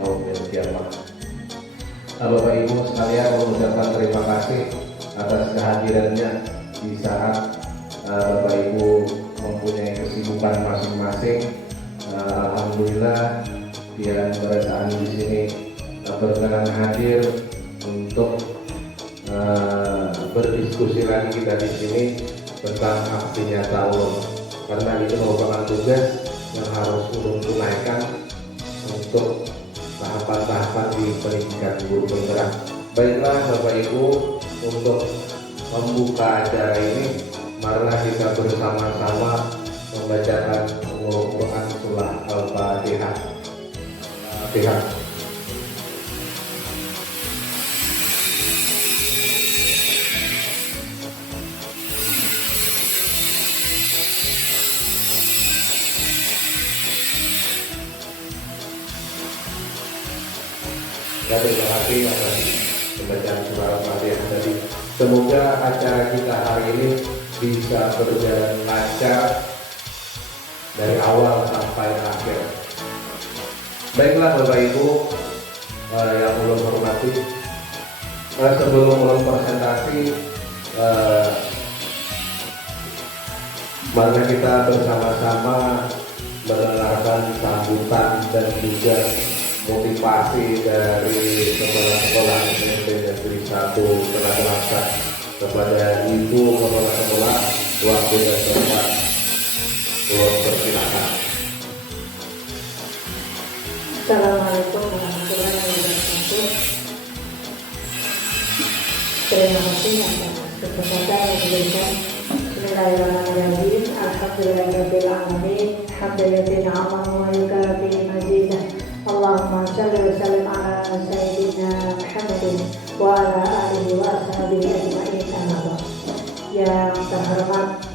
yaumil qiyamah. Bapak Ibu sekalian, mengucapkan terima kasih atas kehadirannya di saat Bapak Ibu mempunyai kesibukan masing-masing. Alhamdulillah yang berada di sini berkenan hadir untuk berdiskusi lagi kita di sini tentang aksi nyata ulum, karena itu merupakan tugas yang harus ulum tunaikan untuk tahapan-tahapan di pendidikan guru penggerak. Baiklah Bapak Ibu, untuk membuka acara ini, marilah kita bersama-sama membacakan Quran surah Al-Fatihah. Al-Fatihah. Terima kasih atas pembacaan surah Al-Fatihah tadi. Semoga acara kita hari ini bisa berjalan lancar dari awal sampai akhir. Baiklah Bapak Ibu yang ulun hormati, sebelum ulun presentasi, mari kita bersama-sama mendengarkan sambutan dan juga motivasi dari kepala-kepala SMP Negeri 1 Telak kepada Ibu Kepala Sekolah, waktu dan tempat. Persilakan. Assalamualaikum warahmatullahi wabarakatuh. Terima kasih atas kesempatan yang diberikan. Bismillahirrahmanirrahim. Alhamdulillahirabbil alamin. Hamdalillah na'amahu wa yukafi mazidah. Allahumma shalli wa sallim ala sayyidina Muhammadin wa ala alihi wa ashabihi ajma'in. Yang terhormat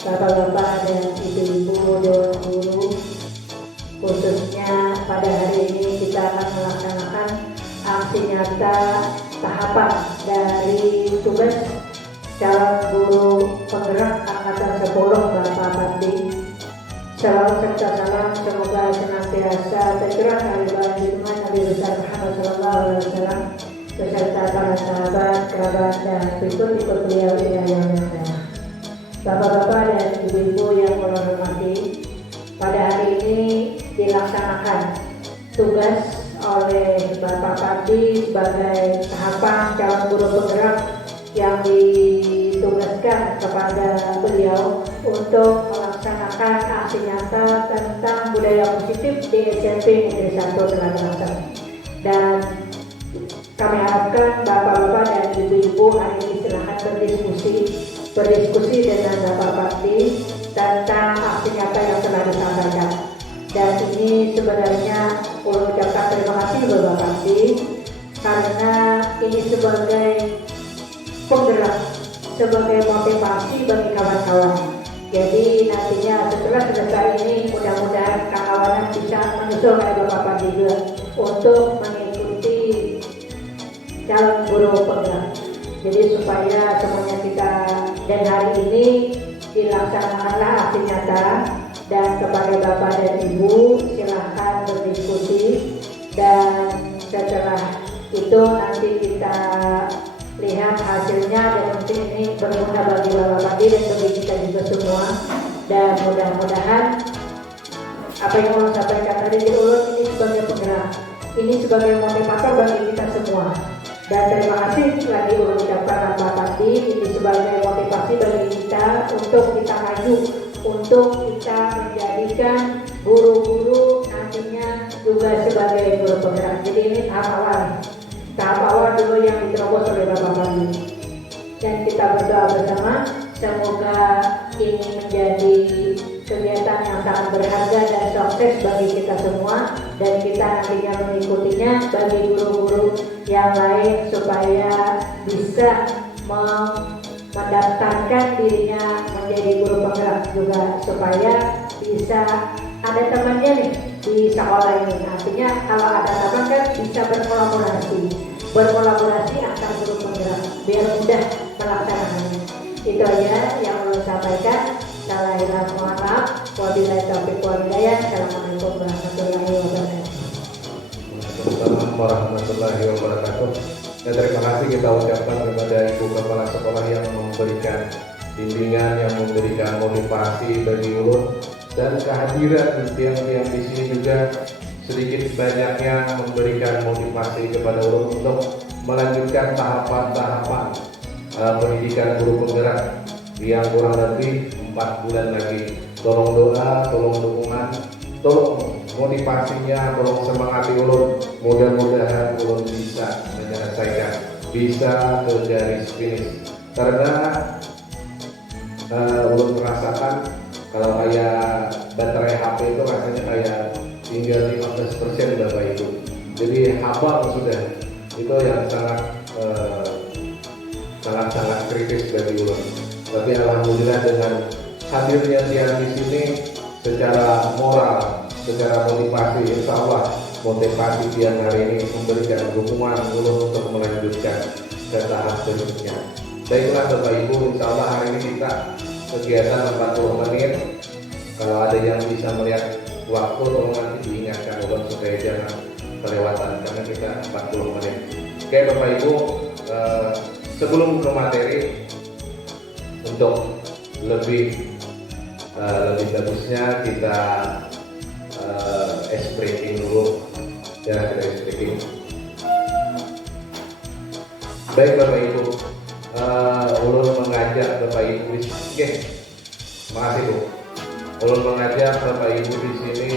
Bapak-bapak dan ibu-ibu dewan guru, khususnya pada hari ini kita akan melaksanakan aksi nyata tahapan dari tugas calon guru penggerak angkatan 10 Bapak Pandi. Salam serta salam semoga senantiasa tercurah dari baginda Nabi besar Muhammad SAW beserta para sahabat, kerabat dan ikut beliau ila yaumil qiyamah. Bapak-bapak dan ibu-ibu yang saya hormati, pada hari ini dilaksanakan tugas oleh Bapak Pandi sebagai tahapan calon guru penggerak yang ditugaskan kepada beliau untuk melaksanakan aksi nyata tentang budaya positif di SMP Negeri 1 Telak. Dan kami harapkan Bapak-bapak dan ibu-ibu hari ini silahkan berdiskusi dengan Bapak Pandi tentang aksi nyata yang telah disampaikan. Dan ini sebenarnya perlu ucapkan terima kasih kepada Bapak Pandi karena ini sebagai penggerak, sebagai motivasi bagi kawan-kawan. Jadi nantinya setelah selesai ini mudah-mudahan kawan-kawan bisa menyusul kayak Bapak Pandi juga untuk mengikuti calon guru penggerak. Jadi supaya semuanya kita dan hari ini dilaksanakanlah aksi nyata, dan kepada Bapak dan Ibu silahkan berdiskusi, dan setelah itu nanti kita lihat hasilnya dan mungkin ini berguna bagi Bapak Pandi dan bagi kita juga semua. Dan mudah-mudahan apa yang mau sampaikan tadi di ulun ini sebagai penggerak, ini sebagai motivator bagi kita semua. Dan terima kasih lagi ucapkan Bapak Pandi, ini sebagai motivasi bagi kita untuk kita maju, untuk kita menjadikan guru-guru nantinya juga sebagai guru penggerak. Jadi ini tahap awal dulu yang diterobos oleh Bapak Pandi. Dan kita berdoa bersama, semoga ini menjadi kegiatan yang sangat berharga dan sukses bagi kita semua, dan kita nantinya mengikutinya bagi guru-guru yang lain supaya bisa mendaftarkan dirinya menjadi guru penggerak juga, supaya bisa ada temannya nih di sekolah ini. Artinya kalau ada teman kan bisa berkolaborasi antar guru penggerak biar mudah melaksanakannya. Itu aja yang perlu sampaikan. Salah hilang mohon maaf. Wabillahi taufiq wal hidayah. Assalamualaikum warahmatullahi wabarakatuh. warahmatullahi wabarakatuh. Dan terima kasih kita ucapkan kepada Ibu Kepala Sekolah yang memberikan bimbingan, yang memberikan motivasi bagi ulun, dan kehadiran tiang-tiang di sini juga sedikit banyaknya memberikan motivasi kepada ulun untuk melanjutkan tahapan-tahapan pendidikan guru penggerak yang kurang lebih 4 bulan lagi. Tolong doa, tolong dukungan, tolong motivasinya, tolong semangati ulun. Mudah-mudahan ulun bisa menyelesaikan, bisa ke garis finish. Karena ulun merasakan kalau kayak baterai HP itu rasanya kayak tinggal 15% Bapak Ibu. Jadi habang sudah. Itu yang sangat kritis bagi ulun. Tapi alhamdulillah dengan hadirnya tiang di sini secara moral, secara motivasi, insya Allah motivasi tiang hari ini memberikan dukungan ulun untuk melanjutkan ke tahap berikutnya. Baiklah Bapak Ibu, insya Allah hari ini kita kegiatan 40 menit. Kalau ada yang bisa melihat waktu, tolong nanti diingatkan ulun supaya jangan kelewatan karena kita 40 menit. Oke Bapak Ibu, sebelum ke materi, untuk lebih bagusnya kita ice breaking dulu, ya kita ice breaking. Baik Bapak Ibu, ulun mengajak Bapak Ibu di sini. Makasih Bu. Ulun mengajak Bapak Ibu di sini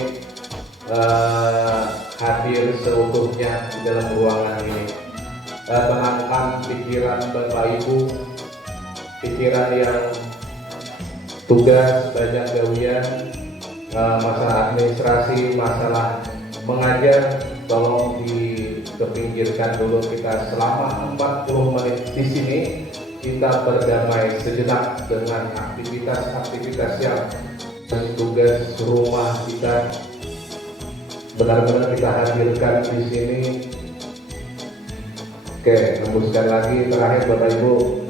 hadir seutuhnya di dalam ruangan ini. Tenangkan pikiran Bapak Ibu, pikiran yang tugas banyak gawian, masalah administrasi, masalah mengajar, tolong dipinggirkan dulu. Kita selama 40 menit di sini kita berdamai sejenak dengan aktivitas-aktivitas yang tugas rumah kita. Benar-benar kita hadirkan di sini. Oke, hembuskan lagi. Terakhir Bapak Ibu,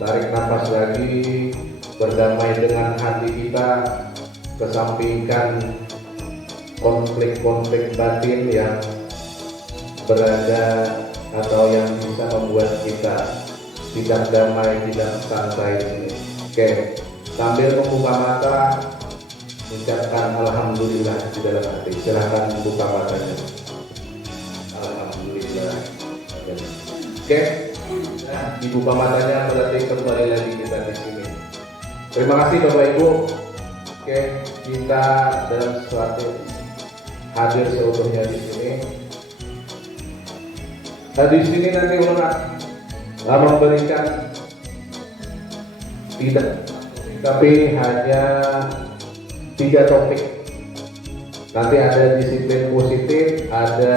tarik nafas lagi, berdamai dengan hati kita, kesampingkan konflik-konflik batin yang berada atau yang bisa membuat kita tidak damai, tidak santai di sini. Oke, sambil membuka mata, ucapkan alhamdulillah di dalam hati. Silakan buka matanya. Alhamdulillah. Oke, nah, dibuka matanya berarti kembali lagi kita di sini. Terima kasih Bapak Ibu. Oke, kita dalam suatu hadir seutuhnya di sini. Nah, di sini nanti ulun memberikan tidak, tapi hanya 3 topik. Nanti ada disiplin positif, ada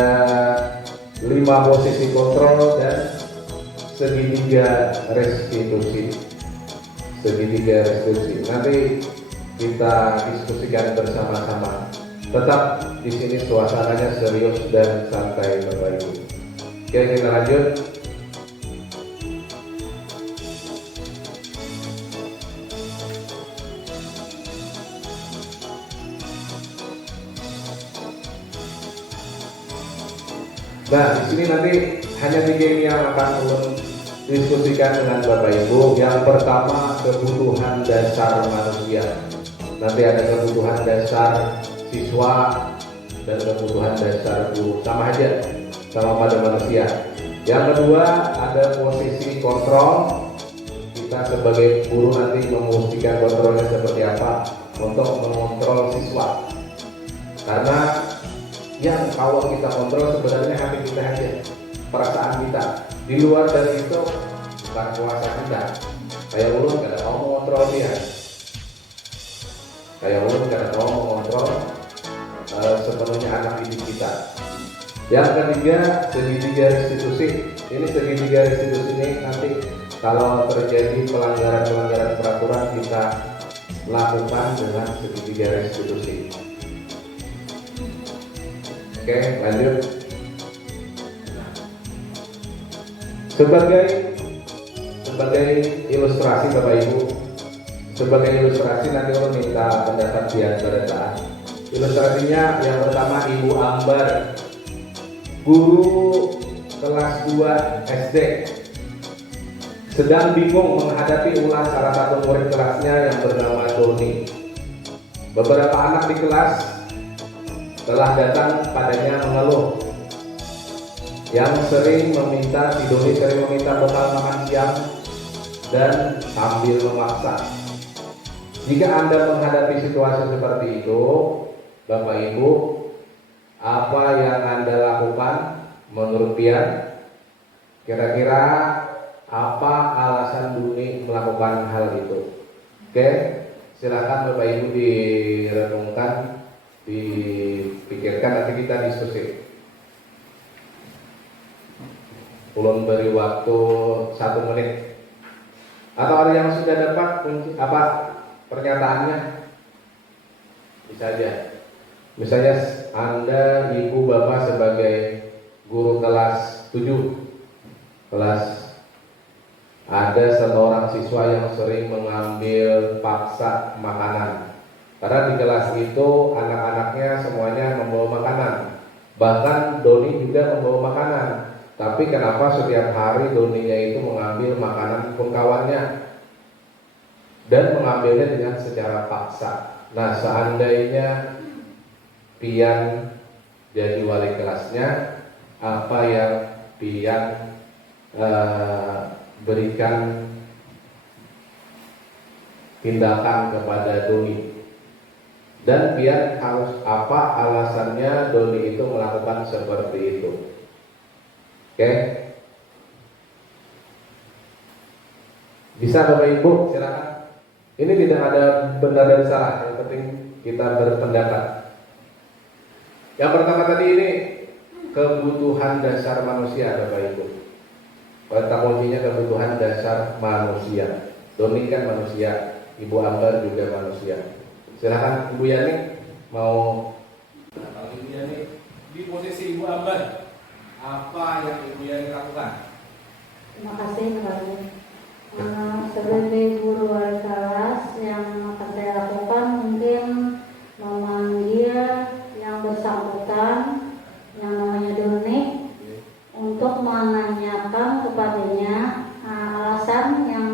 5 posisi kontrol, dan segitiga restitusi. Nanti kita diskusikan bersama-sama. Tetap di sini suasananya serius dan santai Bapak Ibu. Oke, kita lanjut. Nah, di sini nanti hanya 3 ini yang akan ulun diskusikan dengan Bapak Ibu. Yang pertama, kebutuhan dasar manusia. Nanti ada kebutuhan dasar siswa dan kebutuhan dasar guru, sama aja, sama pada manusia. Yang kedua, ada posisi kontrol. Kita sebagai guru nanti memungkinkan kontrolnya seperti apa untuk mengontrol siswa. Karena yang kalau kita kontrol sebenarnya hati kita aja, perasaan kita. Di luar dari itu bukan kuasa kita. Kayak ulun gak mau mengontrol dia. Kayak ulun gak mau mengontrol sepenuhnya anak didik kita. Yang ketiga, segitiga restitusi. Ini segitiga restitusi ini nanti kalau terjadi pelanggaran peraturan kita lakukan dengan segitiga restitusi. Oke, lanjut. Sebagai ilustrasi Bapak Ibu, sebagai ilustrasi nanti ulun minta pendapat biar pada saat. Ilustrasinya yang pertama Ibu Ambar. guru kelas 2 SD sedang bingung menghadapi ulah salah satu murid kelasnya yang bernama Doni. Beberapa anak di kelas telah datang padanya mengeluh, yang sering meminta, si Doni sering meminta bekal makan siang dan sambil memaksa. Jika Anda menghadapi situasi seperti itu, Bapak Ibu, apa yang Anda lakukan menurut Pian? Kira-kira apa alasan Doni melakukan hal itu? Oke, silakan Bapak Ibu direnungkan, dipikirkan, nanti kita diskusi. Ulun beri waktu 1 menit. Atau ada yang sudah dapat pernyataannya? Bisa aja. Misalnya Anda, Ibu, Bapak sebagai guru kelas 7, ada seorang siswa yang sering mengambil paksa makanan. Karena di kelas itu anak-anaknya semuanya membawa makanan. Bahkan Doni juga membawa makanan. Tapi kenapa setiap hari Doninya itu mengambil makanan pun kawannya dan mengambilnya dengan secara paksa. Nah, seandainya Pian jadi wali kelasnya, apa yang Pian berikan tindakan kepada Doni, dan Pian harus apa alasannya Doni itu melakukan seperti itu? Oke, bisa Bapak Ibu, silakan. Ini tidak ada benar dan salah, yang penting kita berpendapat. Yang pertama tadi ini kebutuhan dasar manusia, Bapak Ibu. Kata kuncinya kebutuhan dasar manusia. Doni kan manusia, Ibu Ambar juga manusia. Silakan Ibu Yani mau. Kalau Ibu Yani di posisi Ibu Ambar, apa yang Ibu Yani lakukan? Terima kasih kembali. Sebagai guru wali kelas, yang akan saya lakukan mungkin memanggil yang bersangkutan yang namanya Doni untuk menanyakan kepadanya alasan yang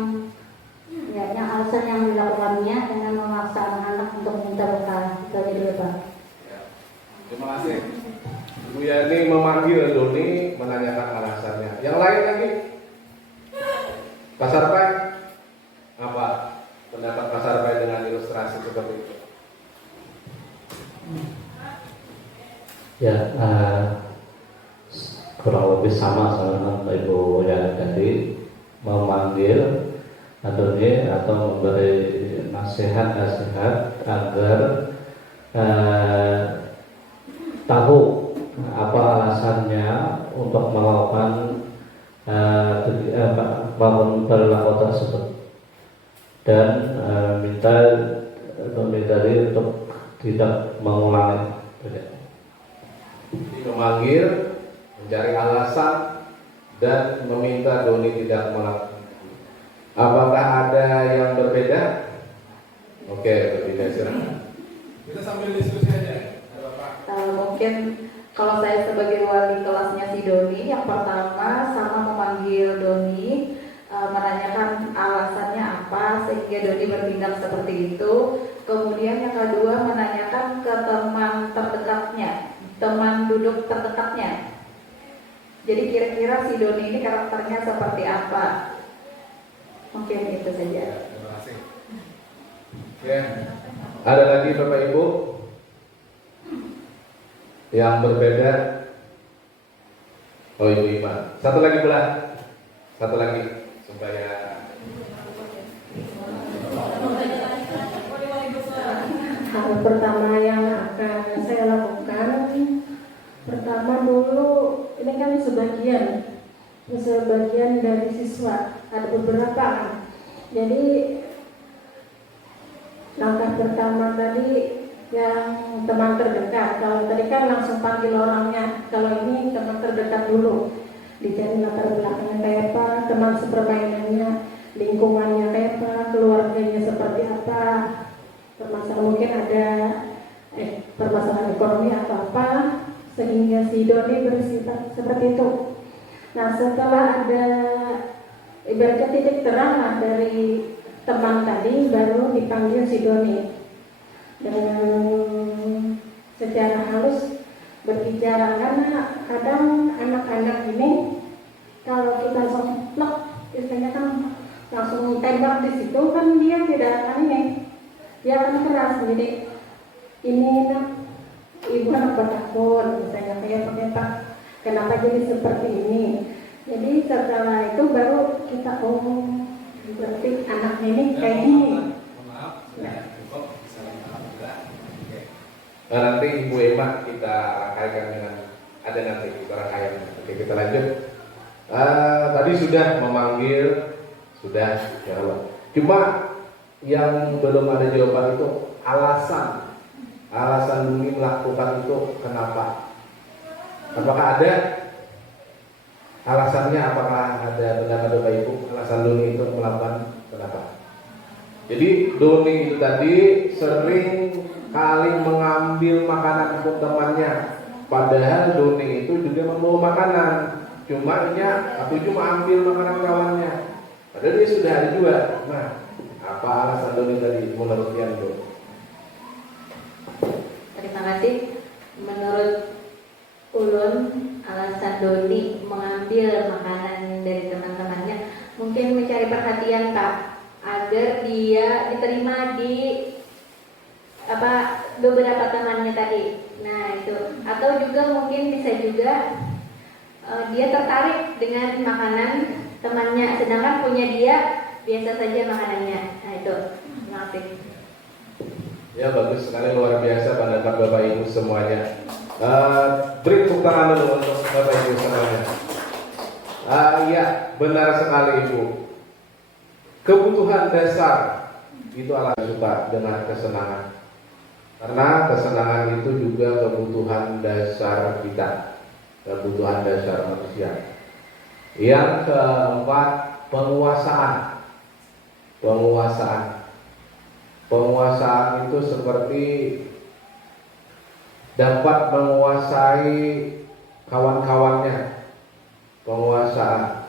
dilakukannya dengan memaksa anak untuk minta bekal. Itu aja dulu, Pak. Terima kasih. Ibu Yani memanggil Doni menanyakan alasannya. Yang lain lagi? Pak Sarpai, apa pendapat Pak Sarpai dengan ilustrasi seperti itu? Ya, kurang lebih sama Ibu yang tadi, memanggil Doni atau memberi nasihat-nasihat agar tahu apa alasannya untuk melakukan bangun perilaku tersebut, dan minta tadi untuk tidak mengulangi. Memanggil, mencari alasan, dan meminta Doni tidak melakukan. Apakah ada yang berbeda? Oke, berbeda, silakan. Kita sambil diskusi aja. Mungkin kalau saya sebagai wali kelasnya si Doni, yang pertama sama memanggil Doni, menanyakan alasannya apa sehingga Doni bertindak seperti itu. Kemudian yang kedua menanyakan ke teman terdekatnya, teman duduk terdekatnya. Jadi kira-kira si Doni ini karakternya seperti apa? Mungkin itu saja. Terima kasih. Oke. Ada lagi Bapak Ibu yang berbeda? Oh, Ibu Ima. Satu lagi pula. Satu lagi supaya Hal pertama yang akan saya lakukan, pertama dulu, ini kan sebagian dari siswa, ada beberapa. Jadi langkah pertama tadi yang teman terdekat. Kalau tadi kan langsung panggil orangnya, kalau ini teman terdekat dulu, dicari latar belakangnya kayak apa, teman sepermainannya, lingkungannya kayak apa, keluarganya seperti apa, permasalahan mungkin ada permasalahan ekonomi atau apa, sehingga si Doni bersifat seperti itu. Nah, setelah ada ibaratnya titik terang lah dari teman tadi, baru dipanggil si Doni dengan secara halus berbicara, karena kadang anak-anak ini kalau kita somplak istilahnya kan langsung tembak di situ, kan dia tidak akan ini, dia akan keras. Jadi ini nak, ibu anak bertakun misalnya, kayak Pak, kenapa jadi seperti ini. Jadi setelah itu baru kita berarti anak ini kayak ini. Nanti Ibu Emma kita rangkaikan dengan ada nanti kita rangkaikan. Oke, kita lanjut. Tadi sudah memanggil, sudah jawab. Cuma yang belum ada jawaban itu alasan Duni melakukan itu kenapa? Apakah ada alasannya? Apakah ada pendapat Bapak Ibu alasan Duni itu melakukan kenapa? Jadi Doni itu tadi sering kali mengambil makanan untuk temannya, padahal Doni itu juga membawa makanan. Cuma aku cuma ambil makanan kawannya, padahal dia sudah ada juga. Nah, apa alasan Doni tadi menurut Ian? Terima kasih. Menurut ulun, alasan Doni mengambil makanan dari teman-temannya mungkin mencari perhatian, Pak, agar dia diterima di beberapa temannya tadi. Nah itu, atau juga mungkin bisa juga dia tertarik dengan makanan temannya, sedangkan punya dia biasa saja makanannya. Nah itu, terima kasih. Ya, bagus sekali, luar biasa pendapat Bapak Ibu semuanya. Beri tepuk tangan dulu untuk Bapak Ibu semuanya. Iya, benar sekali Ibu. Kebutuhan dasar itu adalah suka dengan kesenangan. Karena kesenangan itu juga kebutuhan dasar kita, kebutuhan dasar manusia. Yang keempat, penguasaan. Penguasaan itu seperti dapat menguasai kawan-kawannya. Penguasaan.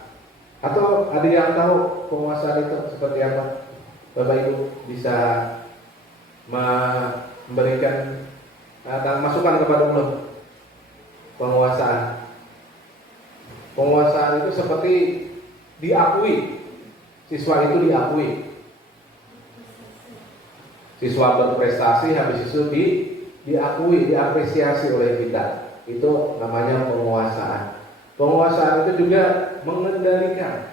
Atau ada yang tahu penguasaan itu seperti apa? Bapak Ibu bisa memberikan masukan kepada belum? Penguasaan itu seperti diakui. Siswa itu diakui. Siswa berprestasi, habis itu diakui, diapresiasi oleh kita. Itu namanya penguasaan. Penguasaan itu juga mengendalikan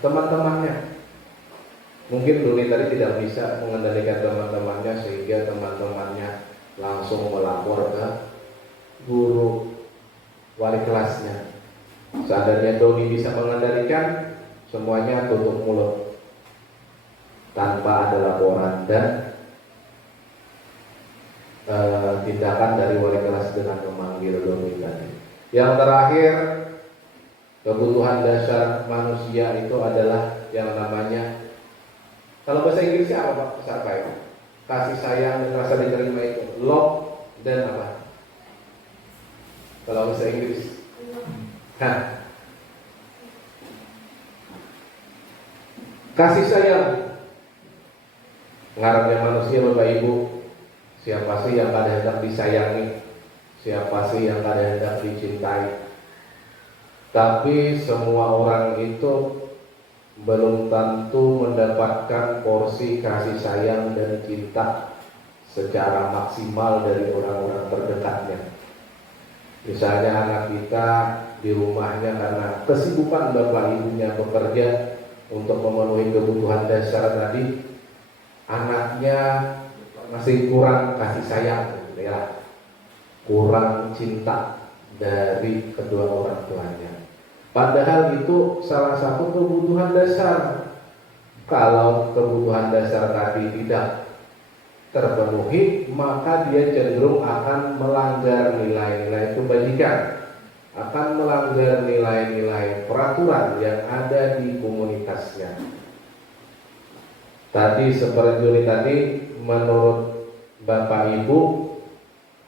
teman-temannya. Mungkin Doni tadi tidak bisa mengendalikan teman-temannya sehingga teman-temannya langsung melapor ke guru wali kelasnya. Seandainya Doni bisa mengendalikan, semuanya tutup mulut tanpa ada laporan dan tindakan dari wali kelas dengan memanggil Doni tadi. Yang terakhir, kebutuhan dasar manusia itu adalah yang namanya, kalau bahasa Inggrisnya apa Pak? Besar Pak ya? Kasih sayang dan rasa diterima itu love dan apa? Kalau bahasa Inggris, kasih sayang. Ngarapnya manusia Bapak Ibu, siapa sih yang kada hendak disayangi? Siapa sih yang kada hendak dicintai? Tapi semua orang itu belum tentu mendapatkan porsi kasih sayang dan cinta secara maksimal dari orang-orang terdekatnya. Misalnya anak kita di rumahnya karena kesibukan bapak ibunya bekerja untuk memenuhi kebutuhan dasar tadi, anaknya masih kurang kasih sayang, ya, kurang cinta dari kedua orang tuanya. Padahal itu salah satu kebutuhan dasar. Kalau kebutuhan dasar tadi tidak terpenuhi, maka dia cenderung akan melanggar nilai-nilai kebajikan, akan melanggar nilai-nilai peraturan yang ada di komunitasnya. Tadi seperti Juli tadi, menurut Bapak Ibu,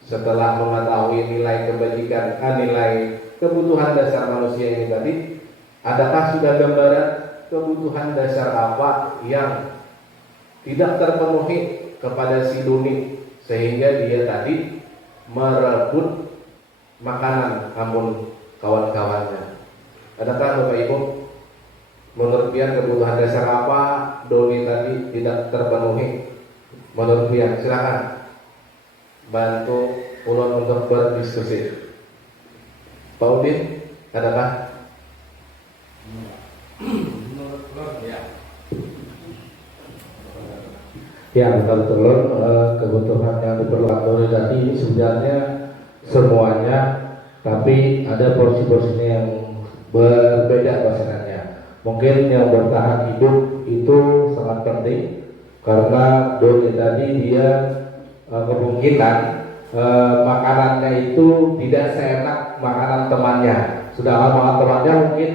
setelah mengetahui nilai kebajikan, nilai kebutuhan dasar manusia ini tadi, adakah sudah gambaran kebutuhan dasar apa yang tidak terpenuhi kepada si Doni sehingga dia tadi merebut makanan kawan-kawannya? Adakah Bapak Ibu menurut Pian kebutuhan dasar apa Doni tadi tidak terpenuhi? Menurut Pian, silakan bantu ulun untuk berdiskusi. Pak Udin, adakah? Ya, betul kebutuhan yang diperlukan Doni tadi ini sebenarnya semuanya, tapi ada porsi-porsinya yang berbeda pasangannya. Mungkin yang bertahan hidup itu sangat penting karena Doni tadi dia kemungkinan makanannya itu tidak seenak makanan temannya. Sedangkan makanan temannya mungkin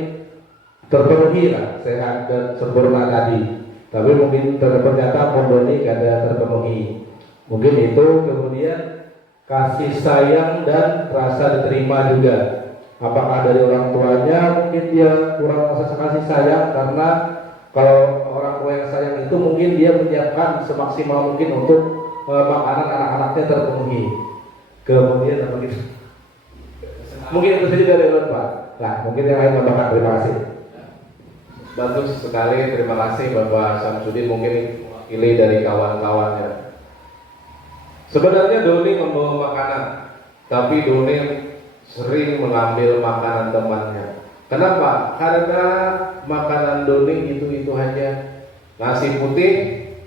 terpenuhi lah, sehat dan sempurna tadi. Tapi mungkin ternyata Doni tidak terpenuhi. Mungkin itu kemudian kasih sayang dan rasa diterima juga. Apakah dari orang tuanya mungkin dia kurang rasa kasih sayang, karena kalau orang tua yang sayang itu mungkin dia menyiapkan semaksimal mungkin untuk makanan anak-anaknya terpenuhi. Kemudian apa gitu? Mungkin itu saja dari ulun Pak. Nah, mungkin yang lain tambahkan. Terima kasih. Bagus sekali, terima kasih Bapak Samsudin, mungkin pilih dari kawan-kawannya. Sebenarnya Doni membawa makanan, tapi Doni sering mengambil makanan temannya. Kenapa? Karena makanan Doni itu aja, nasi putih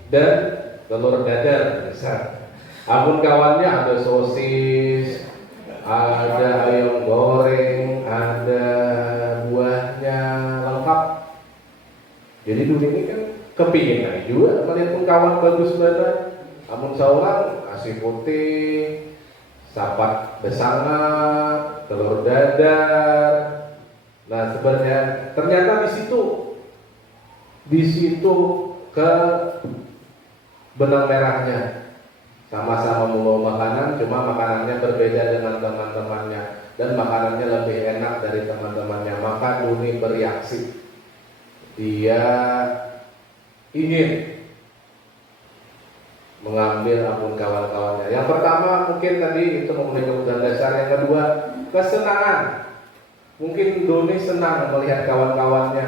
dan telur dadar besar. Ampun kawannya ada sosis, ada ayam goreng, ada buahnya lengkap. Jadi Doni ini kan kepingin aja juga melihat kawan bagus banget. Amun seorang nasi putih, sapat besangat, telur dadar. Nah sebenarnya ternyata di situ ke benang merahnya sama-sama membawa makanan, cuma makanannya berbeda dengan teman-temannya dan makanannya lebih enak dari teman-temannya. Maka Doni bereaksi, dia ingin mengambil ampun kawan-kawannya. Yang pertama mungkin tadi itu memenuhi kebutuhan dasar. Yang kedua kesenangan. Mungkin Doni senang melihat kawan-kawannya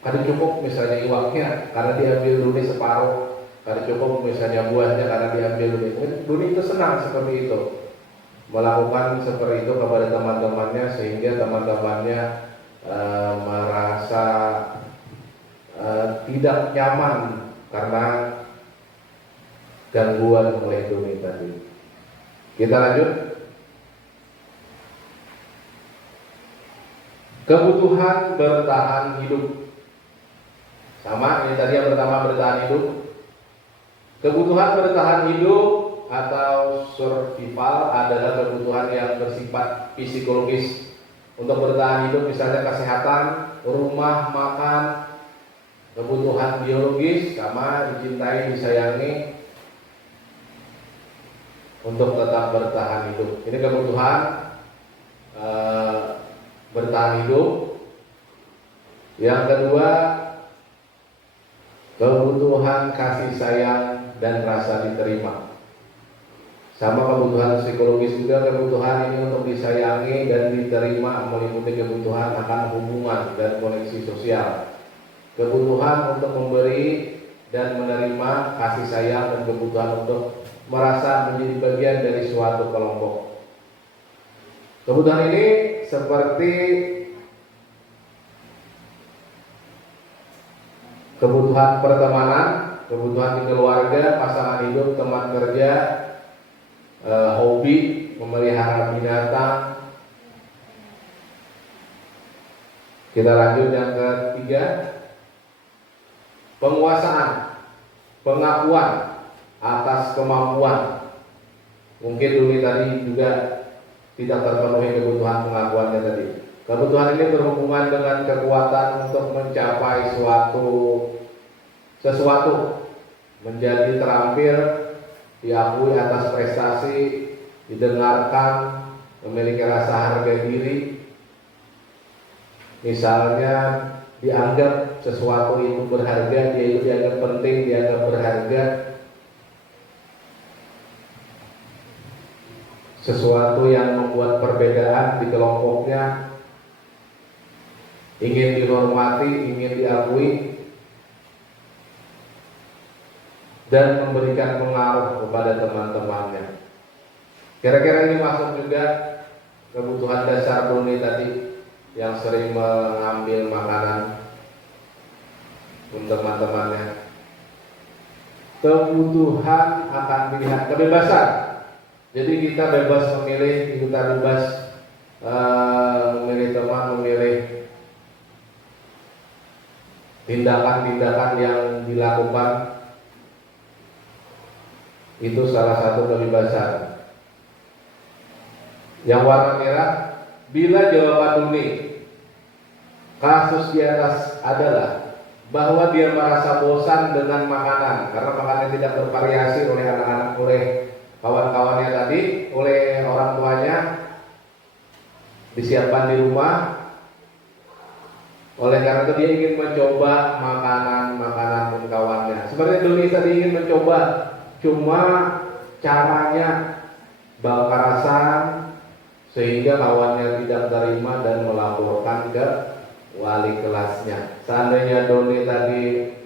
kada cukup misalnya iwaknya karena diambil Doni separuh, kada cukup misalnya buahnya karena diambil Doni. Doni itu senang seperti itu, melakukan seperti itu kepada teman-temannya sehingga teman-temannya merasa tidak nyaman karena gangguan oleh Doni tadi. Kita lanjut. Kebutuhan bertahan hidup. Sama, ini tadi yang pertama bertahan hidup. Kebutuhan bertahan hidup atau survival adalah kebutuhan yang bersifat psikologis. Untuk bertahan hidup misalnya kesehatan, rumah, makan, kebutuhan biologis sama dicintai, disayangi untuk tetap bertahan hidup. Ini kebutuhan bertahan hidup. Yang kedua, kebutuhan kasih sayang dan rasa diterima. Sama kebutuhan psikologis juga, kebutuhan ini untuk disayangi dan diterima meliputi kebutuhan akan hubungan dan koneksi sosial. Kebutuhan untuk memberi dan menerima kasih sayang dan kebutuhan untuk merasa menjadi bagian dari suatu kelompok. Kebutuhan ini seperti kebutuhan pertemanan, kebutuhan di keluarga, pasangan hidup, teman kerja, hobi, memelihara binatang. Kita lanjut yang ketiga, penguasaan, pengakuan atas kemampuan. Mungkin Doni tadi juga tidak terpenuhi kebutuhan pengakuannya tadi. Kebutuhan ini berhubungan dengan kekuatan untuk mencapai sesuatu, menjadi terampil diakui atas prestasi, didengarkan, memiliki rasa harga diri. Misalnya dianggap sesuatu itu berharga, dia itu dianggap penting, dianggap berharga. Sesuatu yang membuat perbedaan di kelompoknya, ingin dihormati, ingin diakui, dan memberikan pengaruh kepada teman-temannya. Kira-kira ini masuk juga kebutuhan dasar Doni tadi, yang sering mengambil makanan untuk teman-temannya. Kebutuhan akan pilihan, kebebasan. Jadi kita bebas memilih, kita bebas memilih teman, memilih tindakan-tindakan yang dilakukan. Itu salah satu kebebasan. Yang warna merah, bila jawaban Doni kasus di atas adalah bahwa dia merasa bosan dengan makanan karena makanannya tidak bervariasi oleh anak-anak, oleh kawan-kawannya tadi, oleh orang tuanya, disiapkan di rumah. Oleh karena itu dia ingin mencoba makanan-makanan kawannya. Seperti Doni tadi ingin mencoba, cuma caranya bangkarasan sehingga kawannya tidak terima dan melaporkan ke wali kelasnya. Seandainya Doni tadi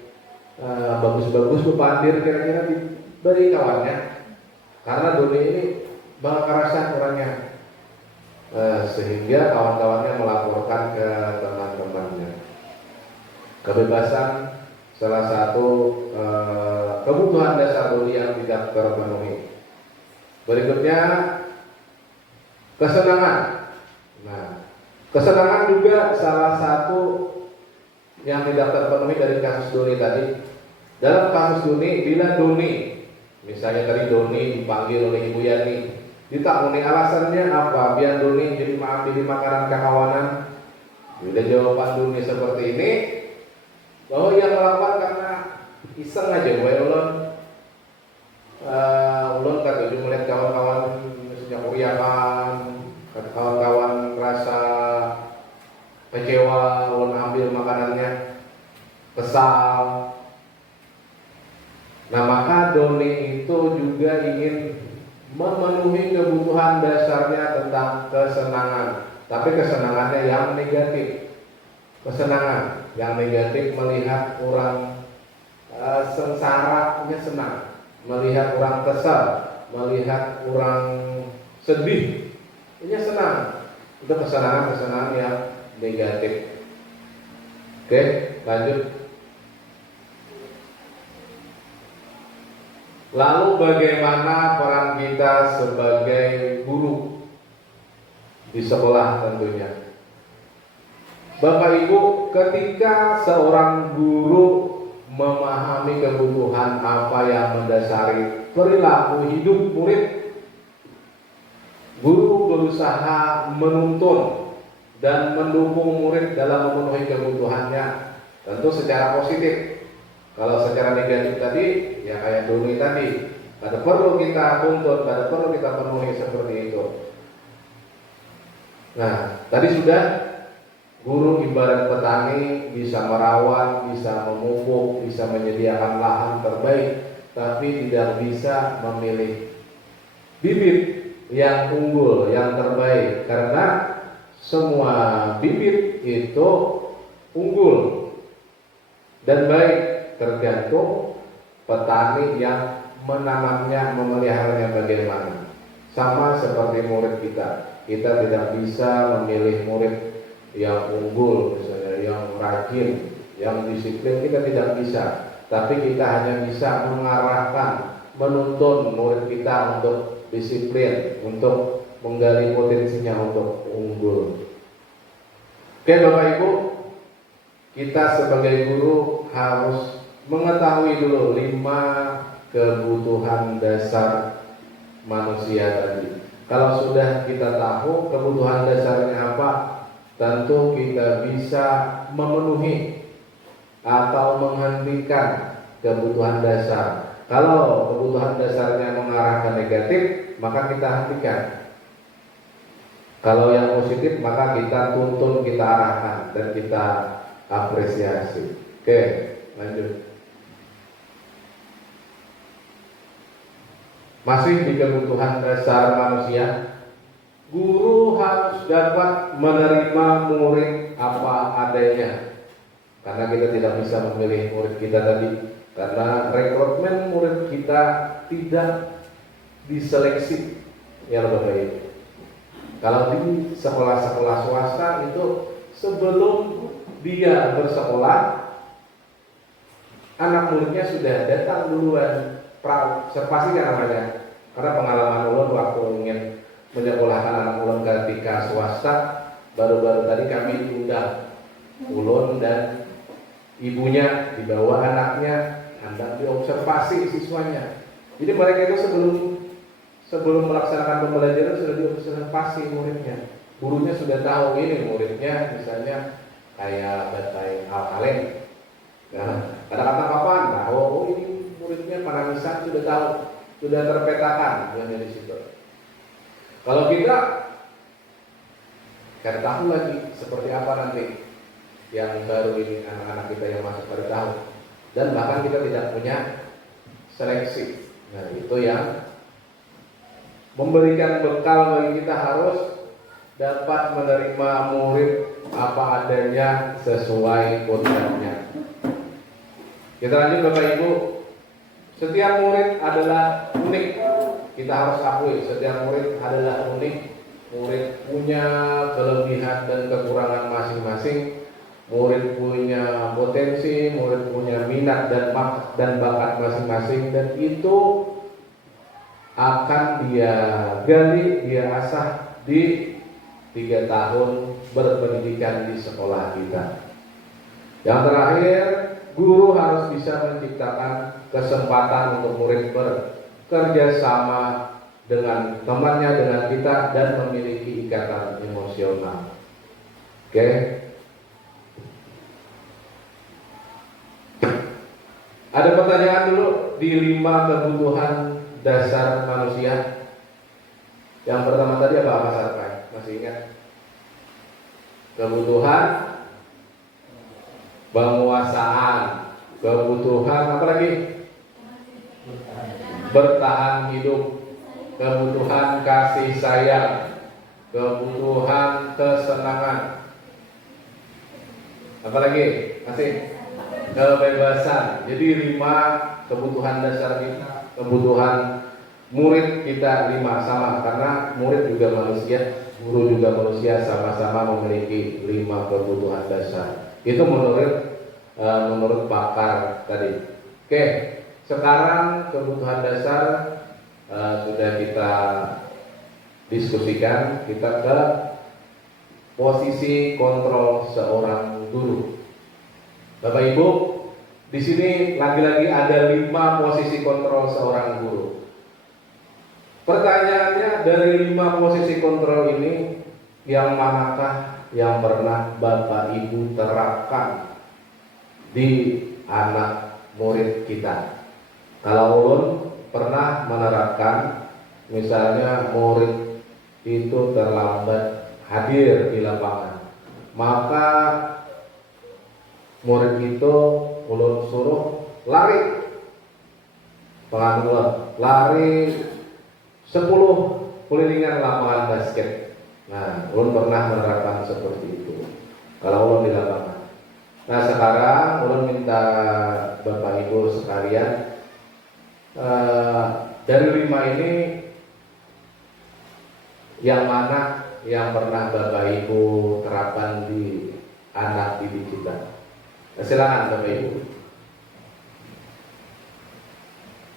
bagus-bagus berpandir, kira-kira diberi kawannya. Karena Doni ini bangkarasan orangnya, sehingga kawan-kawannya melaporkan ke teman-temannya. Kebebasan salah satu kebutuhan dasar Doni yang tidak terpenuhi. Berikutnya kesenangan. Nah, kesenangan juga salah satu yang tidak terpenuhi dari kasus Doni tadi. Dalam kasus Doni, bila Doni, misalnya tadi Doni dipanggil oleh Ibu Yani, ditakuni alasannya apa biar Doni jadi makanan kekawanan. Bila jawaban Doni seperti ini, bahwa ia melakukan karena iseng aja, ulun kata melihat kawan-kawan misalnya kuriakan, kawan-kawan rasa kecewa, ulun ambil makanannya, kesal. Nah, maka Doni itu juga ingin memenuhi kebutuhan dasarnya tentang kesenangan, tapi kesenangannya yang negatif. Kesenangan yang negatif melihat orang sengsara, dia senang. Melihat orang kesal, melihat orang sedih, dia senang. Itu kesenangan-kesenangan yang negatif. Oke, lanjut. Lalu bagaimana peran kita sebagai guru di sekolah tentunya. Bapak Ibu, ketika seorang guru memahami kebutuhan apa yang mendasari perilaku hidup murid, guru berusaha menuntun dan mendukung murid dalam memenuhi kebutuhannya, tentu secara positif. Kalau secara negatif tadi, ya kayak Doni tadi, ada perlu kita tuntut, ada perlu kita penuhi seperti itu. Nah, tadi sudah guru ibarat petani, bisa merawat, bisa memupuk, bisa menyediakan lahan terbaik, tapi tidak bisa memilih bibit yang unggul, yang terbaik, karena semua bibit itu unggul dan baik, tergantung petani yang menanamnya, memeliharanya bagaimana. Sama seperti murid kita tidak bisa memilih murid yang unggul, misalnya yang rajin, yang disiplin, kita tidak bisa. Tapi kita hanya bisa mengarahkan, menuntun murid kita untuk disiplin, untuk menggali potensinya untuk unggul. Oke Bapak Ibu, kita sebagai guru harus mengetahui dulu 5 kebutuhan dasar manusia tadi. Kalau sudah kita tahu kebutuhan dasarnya apa, tentu kita bisa memenuhi atau menghentikan kebutuhan dasar Kalau kebutuhan dasarnya mengarah ke negatif, maka kita hentikan. Kalau yang positif, maka kita tuntun, kita arahkan, dan kita apresiasi. Oke, lanjut. Masih di kebutuhan dasar manusia, guru harus dapat menerima murid apa adanya. Karena kita tidak bisa memilih murid kita tadi, karena rekrutmen murid kita tidak diseleksi, ya Bapak. Kalau di sekolah-sekolah swasta itu sebelum dia bersekolah, anak muridnya sudah datang duluan, observasi kan namanya. Karena pengalaman ulun waktu ingin menyekolahkan anak ulun ketika swasta, baru-baru tadi kami diundang, ulun dan ibunya dibawa anaknya, hendak diobservasi siswanya. Jadi mereka itu sebelum melaksanakan pembelajaran sudah diobservasi muridnya. Gurunya sudah tahu ini muridnya, misalnya kayak batai alkalen. Nah, kata-kata kapan? Tahu, oh ini muridnya paramisan, sudah tahu, sudah terpetakan yang di situ. Kalau kita kan tahu lagi seperti apa nanti yang baru ini, anak-anak kita yang masuk pada tahun, dan bahkan kita tidak punya seleksi. Nah, itu yang memberikan bekal bagi kita, harus dapat menerima murid apa adanya sesuai kodratnya. Kita lanjut Bapak Ibu. Setiap murid adalah unik. Kita harus akui setiap murid adalah unik. Murid punya kelebihan dan kekurangan masing-masing. Murid punya potensi, murid punya minat dan bakat masing-masing, dan itu akan dia gali, dia asah di 3 tahun berpendidikan di sekolah kita. Yang terakhir, guru harus bisa menciptakan kesempatan untuk murid bekerja sama dengan temannya, dengan kita, dan memiliki ikatan emosional. Oke. Ada pertanyaan dulu di 5 kebutuhan dasar manusia. Yang pertama tadi apa Mas Arpai? Masih ingat? Kebutuhan penguasaan, kebutuhan apa lagi? Bertahan hidup, kebutuhan kasih sayang, kebutuhan kesenangan. Apa lagi? Masih? Kebebasan. Jadi 5 kebutuhan dasar kita, kebutuhan murid kita 5 sama, karena murid juga manusia, guru juga manusia, sama-sama memiliki 5 kebutuhan dasar. Itu menurut pakar tadi. Oke, sekarang kebutuhan dasar sudah kita diskusikan. Kita ke posisi kontrol seorang guru. Bapak Ibu, di sini lagi-lagi ada 5 posisi kontrol seorang guru. Pertanyaannya, dari 5 posisi kontrol ini, yang manakah yang pernah Bapak Ibu terapkan di anak murid kita? Kalau ulun pernah menerapkan, misalnya murid itu terlambat hadir di lapangan, maka murid itu ulun suruh lari, lari 10 kelilingan lapangan basket. Nah, ulun pernah menerapkan seperti itu kalau ulun di lapangan. Nah, sekarang ulun minta Bapak Ibu sekalian, dari 5 ini yang mana yang pernah Bapak Ibu terapkan di anak didik kita? Silakan Bapak Ibu.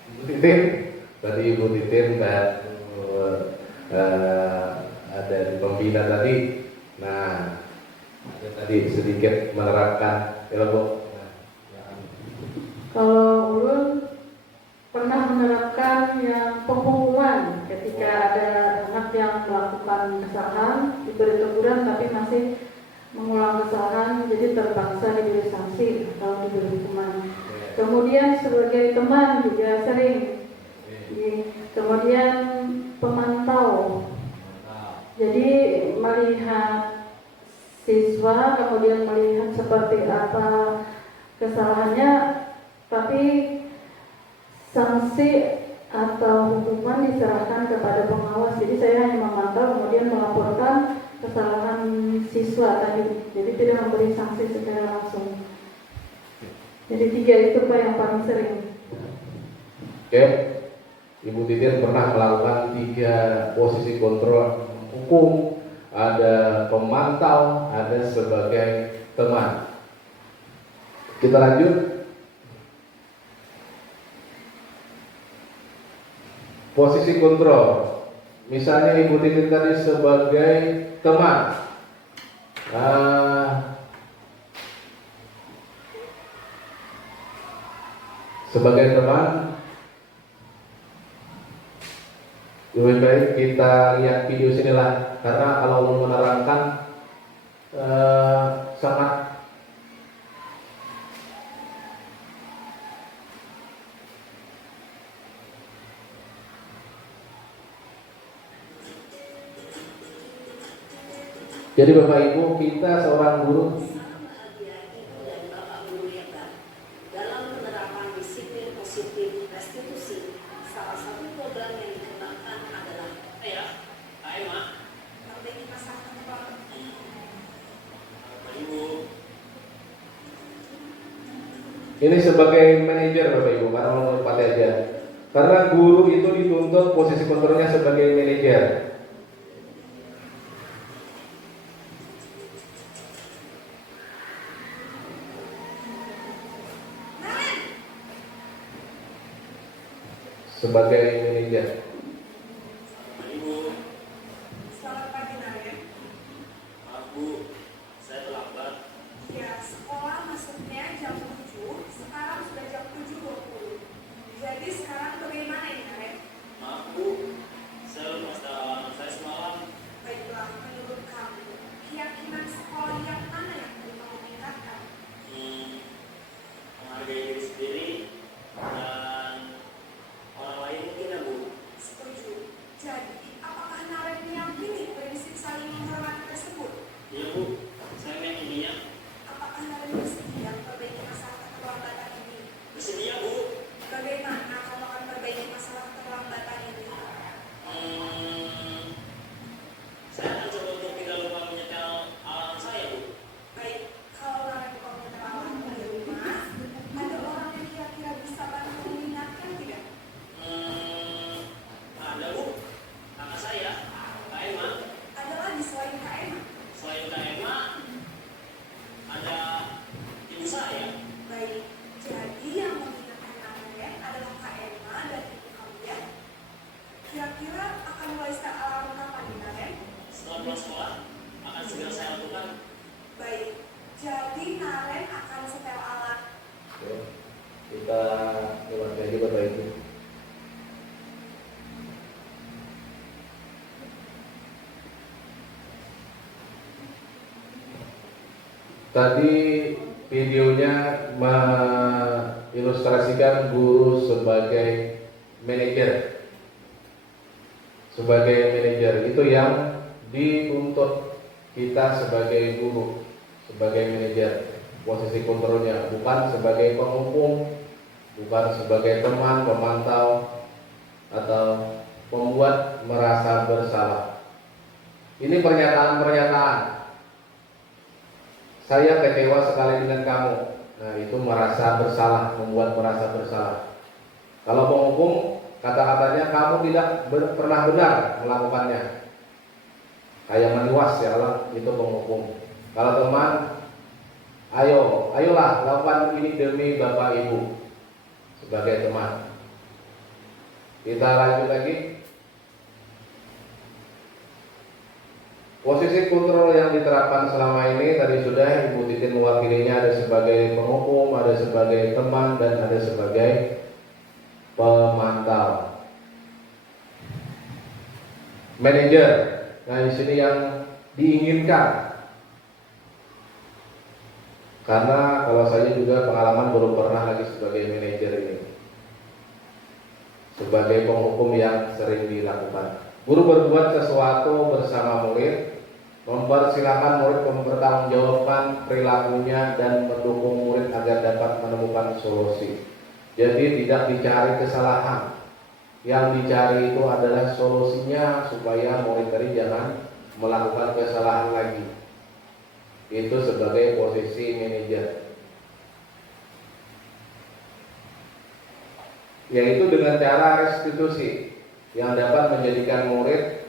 Ibu Titin, tadi Ibu Titin dan ada di pembina tadi. Nah, ada tadi sedikit menerapkan, ya Bu. Kalau ulun pernah menerapkan yang penghukuman ketika ada anak yang melakukan kesalahan, diberi teguran tapi masih mengulang kesalahan, jadi terpaksa diberi sanksi atau diberi hukuman. Itu Kemudian sebagai teman juga sering. Kemudian pemantau. Jadi melihat siswa, kemudian melihat seperti apa kesalahannya, tapi sanksi atau hukuman diserahkan kepada pengawas. Jadi saya hanya memantau, kemudian melaporkan kesalahan siswa tadi. Jadi tidak memberi sanksi secara langsung. Jadi 3 itu Pak yang paling sering. Oke, Ibu Titin pernah melakukan 3 posisi kontrol hukum, ada pemantau, ada sebagai teman. Kita lanjut. Posisi kontrol, misalnya Ibu Titin tadi sebagai teman. Sebagai teman, lebih baik kita lihat video sini lah, karena kalau mau menerangkan sangat jadi Bapak Ibu, kita seorang guru dalam penerapan disiplin positif restitusi. Salah satu program yang dikembangkan adalah perbaiki masalah keuangan. ini sebagai manajer Bapak Ibu, karena menurut Pak aja. Karena guru itu dituntut posisi kontrolnya sebagai manajer. Sebagai manajer. Selamat pagi Naren. Maaf Bu, saya terlambat. Ya, sekolah masuknya jam 7, sekarang sudah jam 7.20. Jadi sekarang bagaimana ini Naren? Maaf Bu, saya lupa halangan saya semalam. Baiklah, menurut kamu, keyakinan sekolah yang mana yang perlu kamu tingkatkan? Menghargai diri sendiri dan orang lain mungkin ya Bu. Setuju. Jadi, apakah Naren meyakini prinsip saling menghormati tersebut? Iya Bu, saya meyakininya. Apakah Naren bersedia memperbaiki masalah keterlambatan ini? Bersedia Bu. Bagaimana kamu akan memperbaiki masalah keterlambatan ini? Saya akan coba untuk tidak lupa menyetel alarm saya Bu. Baik, kalau Naren lupa menyetel di rumah, ada orang yang kira-kira bisa bantu mengingatkan tidak? Ada Bu, kakak saya, Kak Emma. Ada lagi selain Kak Emma? Selain Kak Emma, ada ibu saya. Baik, jadi yang mengingatkan Naren adalah Kak Emma dan ibu kamu ya. Kira-kira akan mulai start alarm kapan nih Naren? Setelah pulang sekolah, akan segera saya lakukan. Baik, jadi Naren akan setel alarm. Oke, kita lewat lagi Bapak Ibu. Tadi videonya mengilustrasikan guru sebagai manajer. Sebagai manajer itu yang dituntut kita sebagai guru, sebagai manajer. Posisi kontrolnya bukan sebagai penghukum, bukan sebagai teman, pemantau, atau membuat merasa bersalah. Ini pernyataan-pernyataan. Saya kecewa sekali dengan kamu. Nah, itu merasa bersalah, membuat merasa bersalah. Kalau penghukum, kata-katanya kamu tidak pernah benar melakukannya. Kayak meniwas ya Allah, itu penghukum. Kalau teman, ayolah lakukan ini demi Bapak Ibu sebagai teman. Kita lanjut lagi. Posisi kontrol yang diterapkan selama ini tadi sudah Ibu Titin mewakilinya, ada sebagai penghukum, ada sebagai teman, dan ada sebagai pemantau. Manajer, nah di sini yang diinginkan. Karena kalau saya juga pengalaman belum pernah lagi sebagai manajer. sebagai penghukum yang sering dilakukan. Guru berbuat sesuatu bersama murid, mempersilahkan murid mempertanggungjawabkan perilakunya dan mendukung murid agar dapat menemukan solusi. Jadi tidak dicari kesalahan, yang dicari itu adalah solusinya supaya murid tadi jangan melakukan kesalahan lagi. Itu sebagai posisi manajer. Yaitu dengan cara restitusi yang dapat menjadikan murid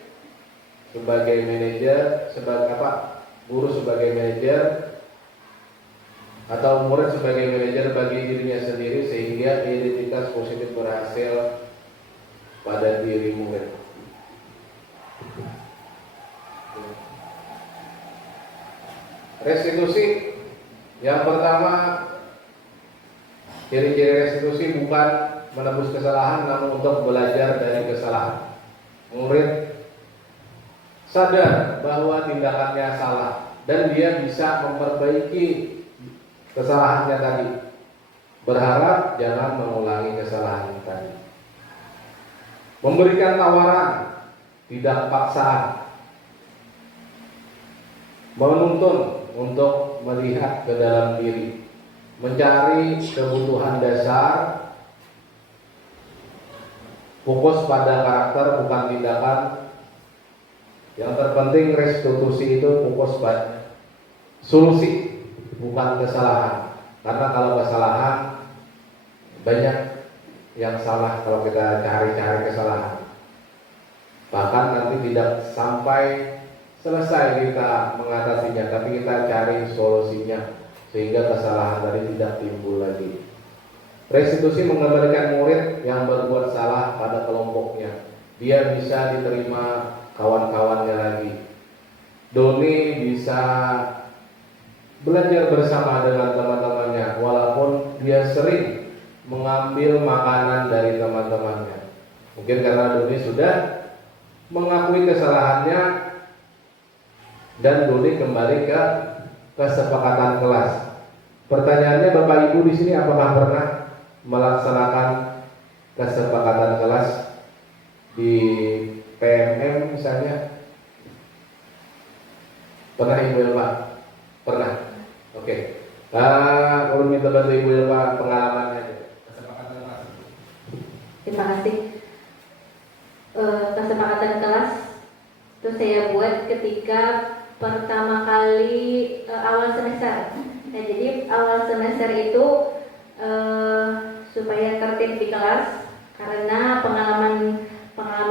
sebagai manajer, sebagai guru sebagai manajer atau murid sebagai manajer bagi dirinya sendiri, sehingga identitas positif berhasil pada diri murid. Restitusi yang pertama, ciri-ciri restitusi bukan menebus kesalahan, namun untuk belajar dari kesalahan. Murid sadar bahwa tindakannya salah dan dia bisa memperbaiki kesalahannya tadi. Berharap jangan mengulangi kesalahan tadi. Memberikan tawaran, tidak paksaan. Menuntun untuk melihat ke dalam diri, mencari kebutuhan dasar. Fokus pada karakter bukan tindakan. Yang terpenting restitusi itu fokus pada solusi bukan kesalahan. Karena kalau kesalahan banyak yang salah kalau kita cari-cari kesalahan. Bahkan nanti tidak sampai selesai kita mengatasinya, tapi kita cari solusinya sehingga kesalahan tadi tidak timbul lagi. Restitusi mengembalikan murid yang berbuat salah pada kelompoknya. Dia bisa diterima kawan-kawannya lagi. Doni bisa belajar bersama dengan teman-temannya, walaupun dia sering mengambil makanan dari teman-temannya. Mungkin karena Doni sudah mengakui kesalahannya dan Doni kembali ke kesepakatan kelas. Pertanyaannya, Bapak Ibu di sini apakah pernah melaksanakan kesepakatan kelas di PMM misalnya? Pernah Ibu Elva? Pernah? Oke. Kalau minta bantu Ibu Elva pengalamannya kesepakatan kelas. Terima kasih. Kesepakatan kelas itu saya buat ketika pertama kali awal semester. Nah, jadi awal semester itu supaya tertib di kelas, karena pengalaman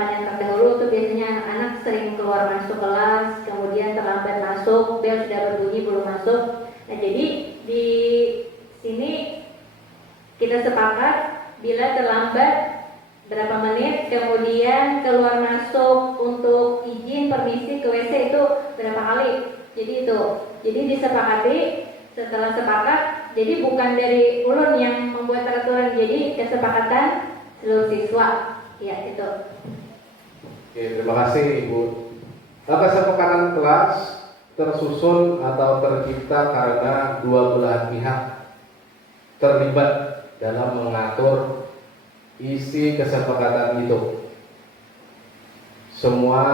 yang terdahulu itu biasanya anak-anak sering keluar masuk kelas, kemudian terlambat masuk, bel sudah berbunyi belum masuk. Nah, jadi di sini kita sepakat bila terlambat berapa menit, kemudian keluar masuk untuk izin permisi ke WC itu berapa kali. Jadi itu, jadi disepakati. Setelah sepakat, jadi bukan dari ulun yang membuat peraturan, jadi kesepakatan seluruh siswa. Ya, itu. Oke, terima kasih Ibu. Kesepakatan kelas tersusun atau tercipta karena dua belah pihak terlibat dalam mengatur isi kesepakatan itu. Semua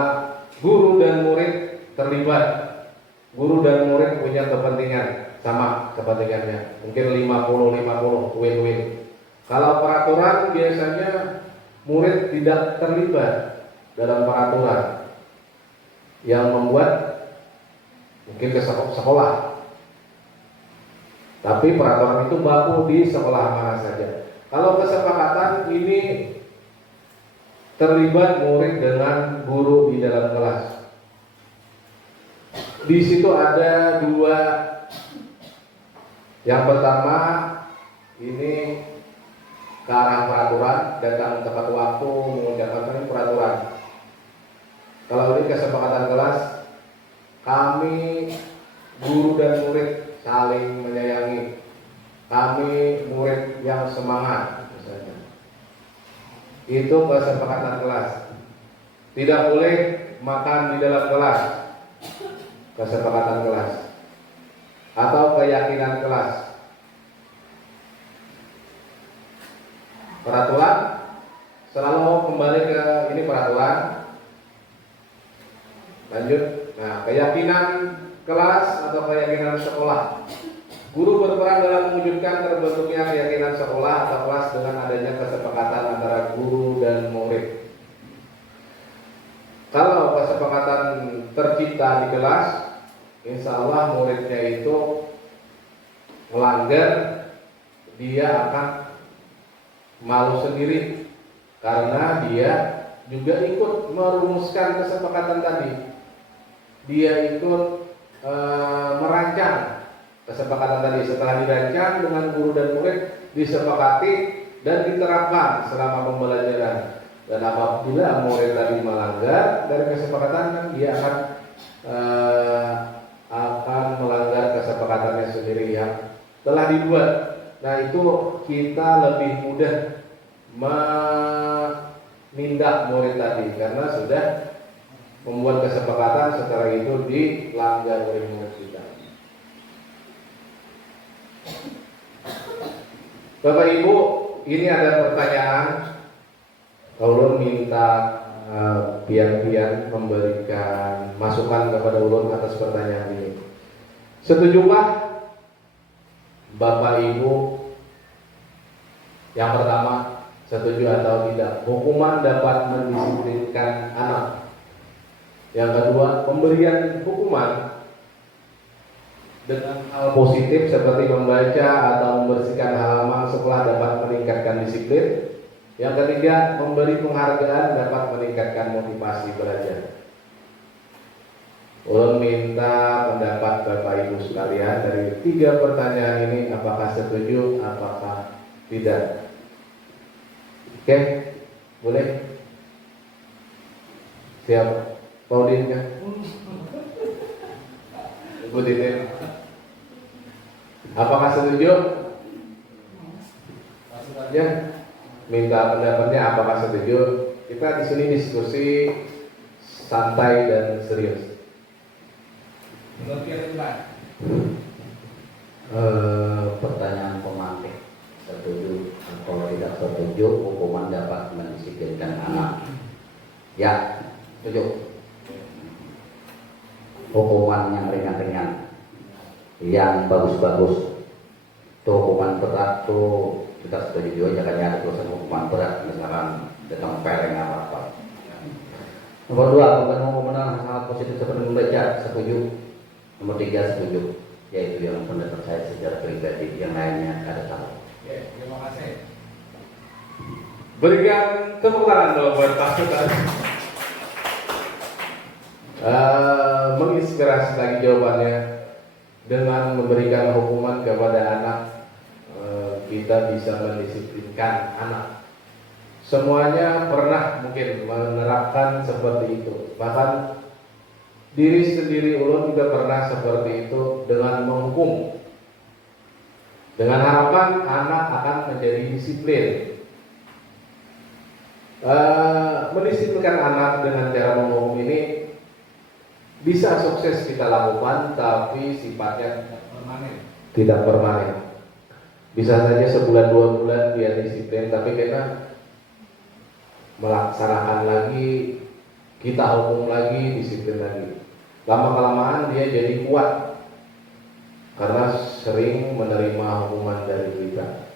guru dan murid terlibat. Guru dan murid punya kepentingan, sama kepentingannya, mungkin 50-50, win-win. Kalau peraturan biasanya murid tidak terlibat dalam peraturan, yang membuat mungkin ke sekolah, tapi peraturan itu baku di sekolah mana saja. Kalau kesepakatan ini terlibat murid dengan guru di dalam kelas. Di situ ada dua. Yang pertama ini ke arah peraturan, datang tepat waktu, mengucapkan peraturan. Kalau ini kesepakatan kelas, kami guru dan murid saling menyayangi. Kami murid yang semangat, misalnya. Itu kesepakatan kelas. Tidak boleh makan di dalam kelas. Kesepakatan kelas. Atau keyakinan kelas. Peraturan selalu kembali ke ini peraturan. Lanjut. Nah, keyakinan kelas atau keyakinan sekolah. Guru berperan dalam mewujudkan terbentuknya keyakinan sekolah atau kelas dengan adanya kesepakatan antara guru dan murid. Kalau kesepakatan tercipta di kelas, insya Allah muridnya itu melanggar, dia akan malu sendiri karena dia juga ikut merumuskan kesepakatan tadi. Dia ikut merancang kesepakatan tadi. Setelah dirancang dengan guru dan murid, disepakati dan diterapkan selama pembelajaran. Dan apabila murid tadi melanggar dari kesepakatan, dia akan melanggar kesepakatannya sendiri yang telah dibuat. Nah, itu kita lebih mudah menindak murid tadi karena sudah membuat kesepakatan, setelah itu dilanggar oleh murid kita. Bapak Ibu, ini ada pertanyaan. Ulun minta pian-pian memberikan masukan kepada Ulun atas pertanyaan ini. Setujukah Bapak Ibu? Yang pertama, setuju atau tidak hukuman dapat mendisiplinkan anak? Yang kedua, pemberian hukuman dengan hal positif seperti membaca atau membersihkan halaman sekolah dapat meningkatkan disiplin. Yang ketiga, memberi penghargaan dapat meningkatkan motivasi belajar. Ulun minta pendapat Bapak Ibu sekalian dari 3 pertanyaan ini, apakah setuju, apakah tidak? Oke, boleh? Siap? Paudin kan? Ibu Titin. Apakah setuju? Langsung aja. Minta pendapatnya apakah setuju. Kita di sini diskusi santai dan serius. Pertanyaan pemantik, setuju atau tidak setuju hukuman dapat mendisiplinkan anak? Ya, setuju. Hukuman yang ringan-ringan, yang bagus-bagus. Tuh hukuman berat tuh kita setuju juga, jangan ada tulisan hukuman berat, misalkan dengan pereng apa. Nomor 2, bukan hukuman hal positif seperti membaca, setuju. Nomor 3, setuju, yaitu yang pendapat saya secara pribadi, yang lainnya ada tahu. Ya, terima kasih. Berikan tepuk tangan dong buat Pak Sultan. Menginspirasi lagi jawabannya dengan memberikan hukuman kepada anak. Kita bisa mendisiplinkan anak. Semuanya pernah mungkin menerapkan seperti itu. Bahkan diri sendiri ulun juga pernah seperti itu dengan menghukum. Dengan harapan anak akan menjadi disiplin. Mendisiplinkan anak dengan cara menghukum ini bisa sukses kita lakukan, tapi sifatnya tidak permanen. Bisa saja sebulan 2 bulan dia disiplin, tapi kita melaksanakan lagi, kita hukum lagi, disiplin lagi. Lama-kelamaan dia jadi kuat karena sering menerima hukuman dari kita.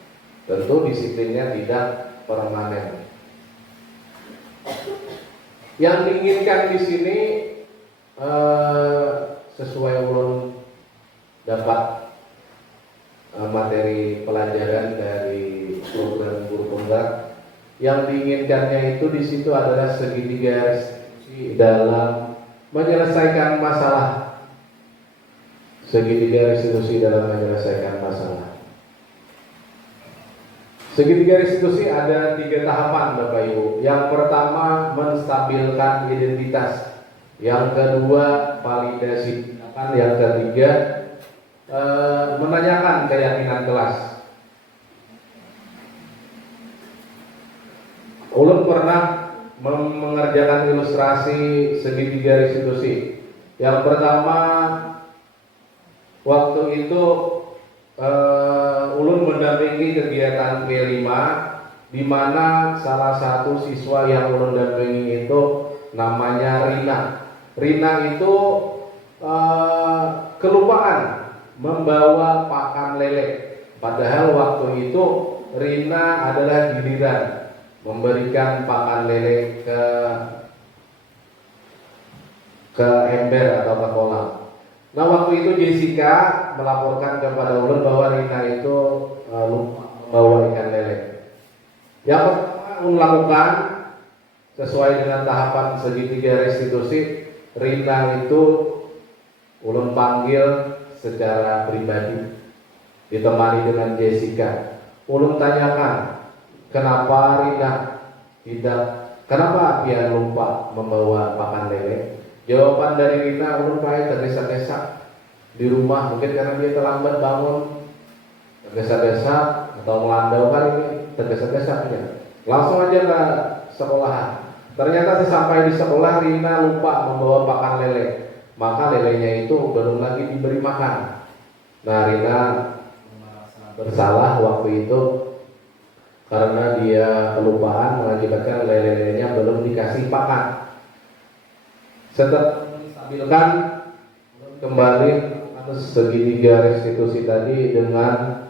Tentu disiplinnya tidak permanen. Yang diinginkan di sini sesuai ulun dapat materi pelajaran dari program guru penggerak, yang diinginkannya itu di situ adalah segitiga restitusi dalam menyelesaikan masalah. Segitiga restitusi dalam menyelesaikan masalah. Segitiga restitusi ada 3 tahapan Bapak Ibu. Yang pertama, menstabilkan identitas. Yang kedua, validasi tindakan. Yang ketiga, menanyakan keyakinan kelas. Ulun pernah mengerjakan ilustrasi segitiga restitusi. Yang pertama, waktu itu ulun mendampingi kegiatan P5 di mana salah satu siswa yang ulun dampingi itu namanya Rina. Rina itu kelupaan membawa pakan lele. Padahal waktu itu Rina adalah giliran memberikan pakan lele ke ember atau ke kolam. Nah, waktu itu Jessica melaporkan kepada ulun bahwa Rina itu lupa membawa ikan lele. Yang pertama ulun lakukan sesuai dengan tahapan segitiga restitusi, Rina itu ulun panggil secara pribadi, ditemani dengan Jessica. Ulun tanyakan, kenapa Rina kenapa dia lupa membawa pakan lele? Jawaban dari Rina, ulun kayak tergesa-gesa di rumah, mungkin karena dia terlambat bangun, tergesa-gesa atau melandau kali ini, tergesa-gesa aja. Langsung aja ke sekolahan. Ternyata sesampai di sekolah Rina lupa membawa pakan lele, maka lelenya itu belum lagi diberi makan. Nah, Rina merasa bersalah waktu itu karena dia kelupaan mengakibatkan lele-lelenya belum dikasih pakan. Setelah menstabilkan kembali segitiga restitusi tadi dengan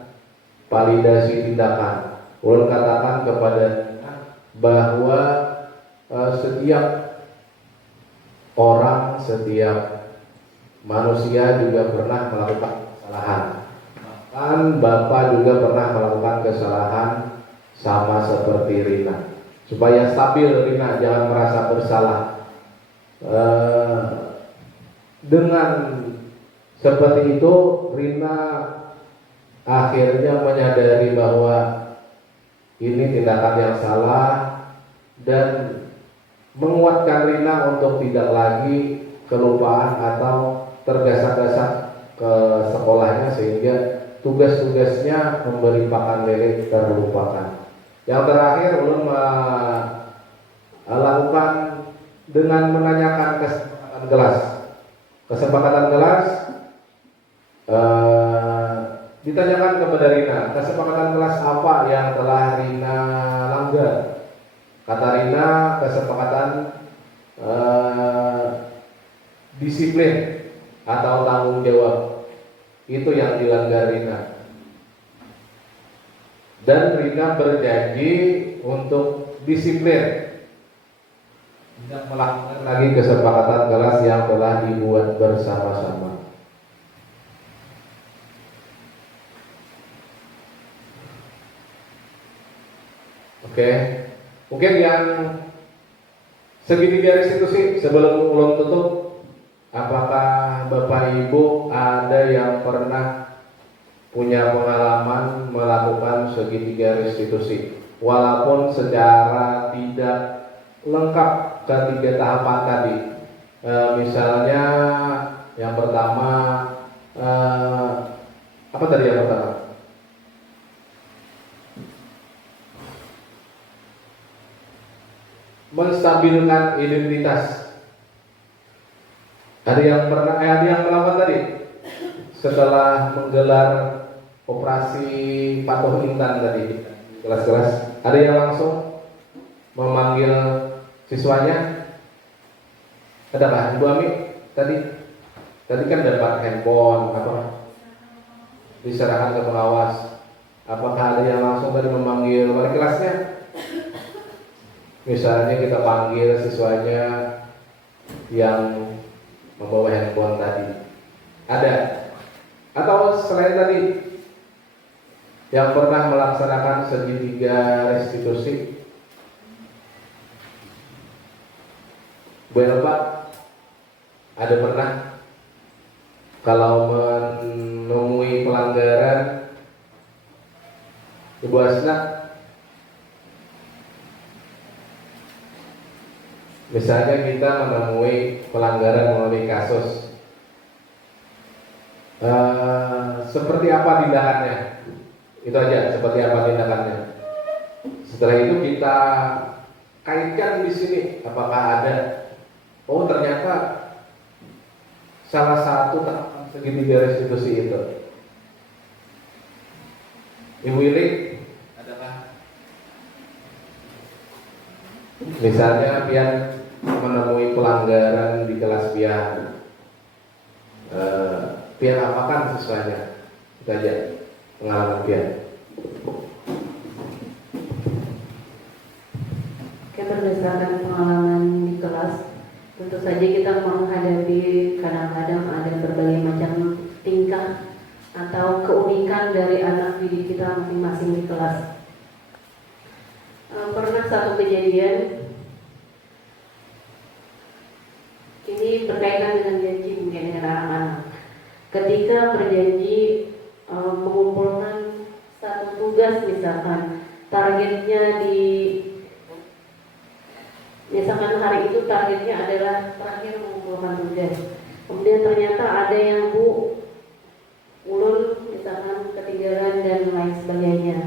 validasi tindakan. Ulun katakan kepada bahwa setiap orang, setiap manusia juga pernah melakukan kesalahan. Bahkan Bapak juga pernah melakukan kesalahan sama seperti Rina. Supaya stabil Rina, jangan merasa bersalah. Dengan seperti itu Rina akhirnya menyadari bahwa ini tindakan yang salah dan menguatkan Rina untuk tidak lagi kelupaan atau tergesa-gesa ke sekolahnya sehingga tugas-tugasnya memberi pakan lele terlupakan. Yang terakhir ulun melakukan dengan menanyakan kesepakatan kelas. Kesepakatan kelas ditanyakan kepada Rina, kesepakatan kelas apa yang telah Rina langgar? Kata Rina, kesepakatan disiplin atau tanggung jawab. Itu yang dilanggar Rina. Dan Rina berjanji untuk disiplin, tidak melakukan lagi kesepakatan kelas yang telah dibuat bersama-sama. Oke, mungkin yang segitiga restitusi sebelum ulun tutup, apakah Bapak Ibu ada yang pernah punya pengalaman melakukan segitiga restitusi, walaupun secara tidak lengkap ketiga tahapan tadi? Misalnya yang pertama, apa tadi yang pertama? Menstabilkan identitas. Ada yang pernah, ada yang melakukan tadi setelah menggelar operasi patuh intan tadi kelas-kelas. Ada yang langsung memanggil siswanya. Ada Pak Ibu Ami tadi kan dapat handphone diserahkan ke pengawas. Apakah ada yang langsung tadi memanggil wali kelasnya? Misalnya kita panggil siswanya yang membawa handphone tadi. Ada? Atau selain tadi yang pernah melaksanakan segitiga restitusi? Bu Elva, ada pernah kalau menemui pelanggaran? Ibu Asna, misalnya kita menemui pelanggaran melalui kasus, seperti apa tindakannya? Itu aja, seperti apa tindakannya. Setelah itu kita kaitkan di sini, apakah ada? Oh, ternyata salah satu tahapan segitiga restitusi itu. Ibu Ili, adakah Misalnya pian menemui pelanggaran di kelas pian, pian apakan siswanya? Itu aja pengalaman pian. Oke, berdasarkan pengalaman di kelas, tentu saja kita menghadapi kadang-kadang ada berbagai macam tingkah atau keunikan dari anak didik kita masing-masing di kelas. Pernah satu kejadian, ini berkaitan dengan janji mungkin dengan anak-anak. Ketika berjanji mengumpulkan satu tugas, misalkan targetnya misalkan hari itu targetnya adalah terakhir mengumpulkan tugas. Kemudian ternyata ada yang ulur, misalkan ketinggalan dan lain sebagainya.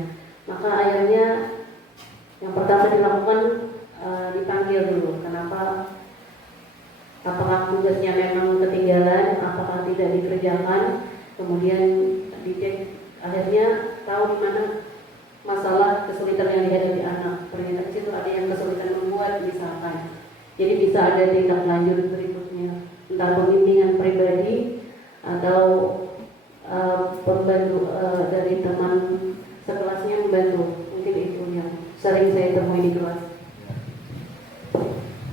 Maka akhirnya yang pertama dilakukan dipanggil dulu. Kenapa? Apakah tugasnya memang ketinggalan? Apakah tidak dikerjakan? Kemudian dicek. Akhirnya tahu di mana masalah kesulitan yang dihadapi anak. Ternyata di situ ada yang kesulitan membuat misalkan. Jadi bisa ada tindak lanjut berikutnya, entah pembimbingan pribadi atau pembantu dari teman sekelasnya membantu. Mungkin itu yang sering saya temui di kelas.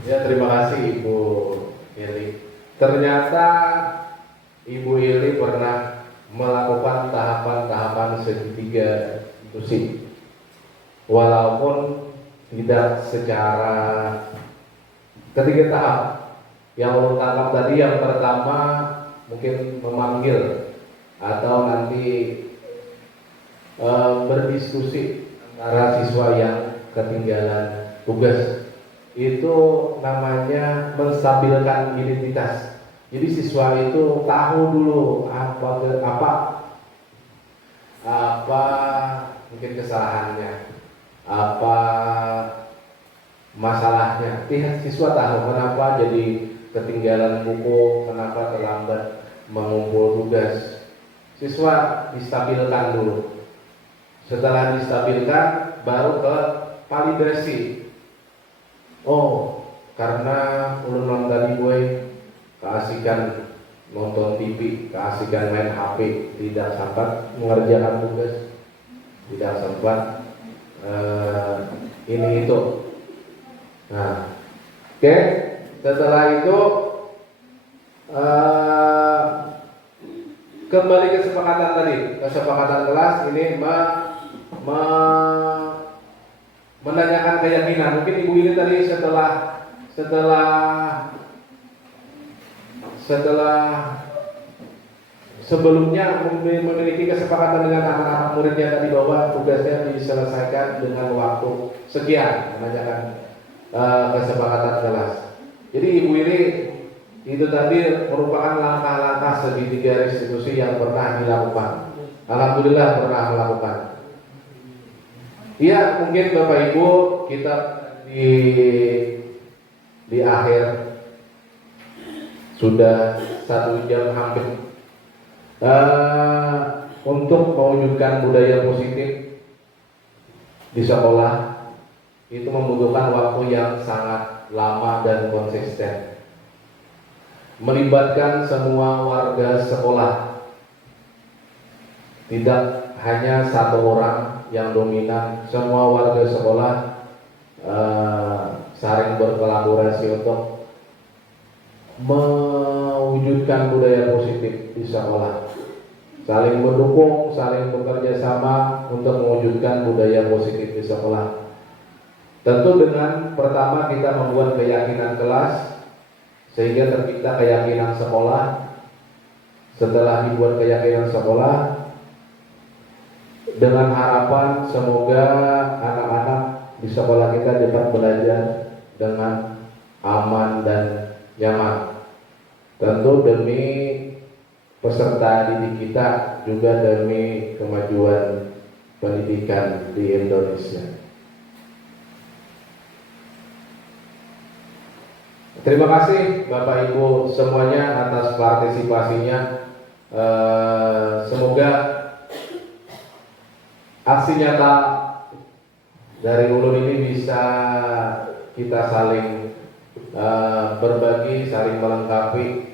Ya, terima kasih Ibu Ili. Ternyata Ibu Ili pernah melakukan tahapan-tahapan segitiga institusi, walaupun tidak secara ketiga tahap. Yang ulun tangkap tadi, yang pertama mungkin memanggil atau nanti berdiskusi antara siswa yang ketinggalan tugas. Itu namanya menstabilkan identitas. Jadi siswa itu tahu dulu apa mungkin kesalahannya, apa masalahnya. Siswa tahu kenapa jadi ketinggalan buku, kenapa terlambat mengumpul tugas. Siswa distabilkan dulu. Setelah distabilkan, baru ke validasi. Oh, karena ulun tadi gue keasikan nonton TV, keasikan main HP, tidak sempat mengerjakan tugas, tidak sempat ini itu. Nah, oke. Setelah itu kembali ke kesepakatan tadi, kesepakatan kelas ini menanyakan keyakinan. Mungkin Ibu ini tadi setelah sebelumnya memiliki kesepakatan dengan anak-anak muridnya tadi bahwa tugasnya diselesaikan dengan waktu sekian, menanyakan kesepakatan kelas. Jadi Ibu ini itu tadi merupakan langkah-langkah segitiga institusi yang pernah dilakukan. Alhamdulillah pernah melakukan. Iya, mungkin Bapak Ibu kita di akhir sudah 1 jam hampir. Untuk mewujudkan budaya positif di sekolah itu membutuhkan waktu yang sangat lama dan konsisten. Melibatkan semua warga sekolah, tidak hanya satu orang yang dominan. Semua warga sekolah saling berkolaborasi untuk mewujudkan budaya positif di sekolah, saling mendukung, saling bekerja sama untuk mewujudkan budaya positif di sekolah. Tentu dengan pertama kita membuat keyakinan kelas sehingga tercipta keyakinan sekolah. Setelah dibuat keyakinan sekolah, dengan harapan semoga anak-anak di sekolah kita dapat belajar dengan aman dan nyaman. Tentu demi peserta didik kita, juga demi kemajuan pendidikan di Indonesia. Terima kasih Bapak Ibu semuanya atas partisipasinya. Semoga aksi nyata dari ulun ini bisa kita saling berbagi, saling melengkapi.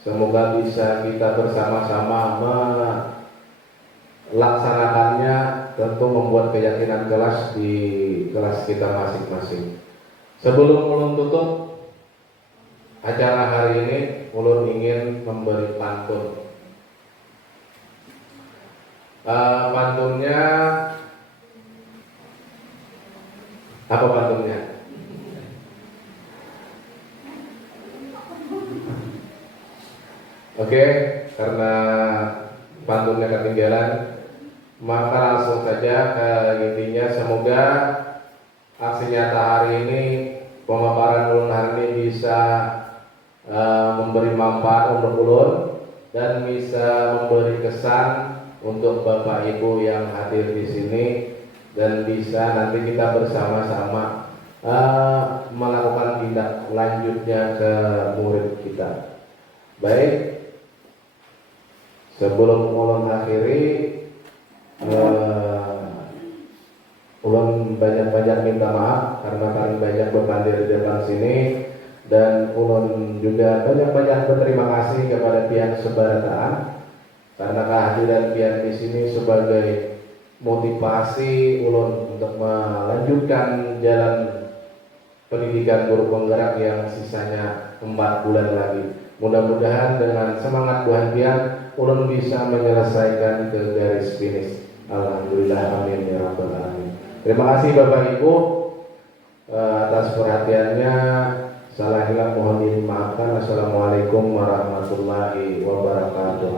Semoga bisa kita bersama-sama melaksanakannya, tentu membuat keyakinan kelas di kelas kita masing-masing. Sebelum ulun tutup acara hari ini, ulun ingin memberi pantun. Pantunnya apa pantunnya? Oke, karena pantunnya ketinggalan, maka langsung saja ke intinya. Semoga aksi nyata hari ini, pemaparan ulun hari ini bisa memberi manfaat untuk ulun dan bisa memberi kesan untuk Bapak Ibu yang hadir di sini, dan bisa nanti kita bersama-sama melakukan tindak lanjutnya ke murid kita. Baik, sebelum ulun akhiri, ulun banyak-banyak minta maaf karena paling banyak berpandir di depan sini, dan ulun juga banyak-banyak berterima kasih kepada pihak sebarataan karena kehadiran pihak di sini sebagai motivasi ulun untuk melanjutkan jalan pendidikan guru penggerak yang sisanya 4 bulan lagi. Mudah-mudahan dengan semangat buah pihak ulun bisa menyelesaikan ke garis finish. Alhamdulillah, amin ya rabbal alamin. Terima kasih Bapak Ibu atas perhatiannya. Salah hilang mohon dimaafkan. Assalamualaikum warahmatullahi wabarakatuh.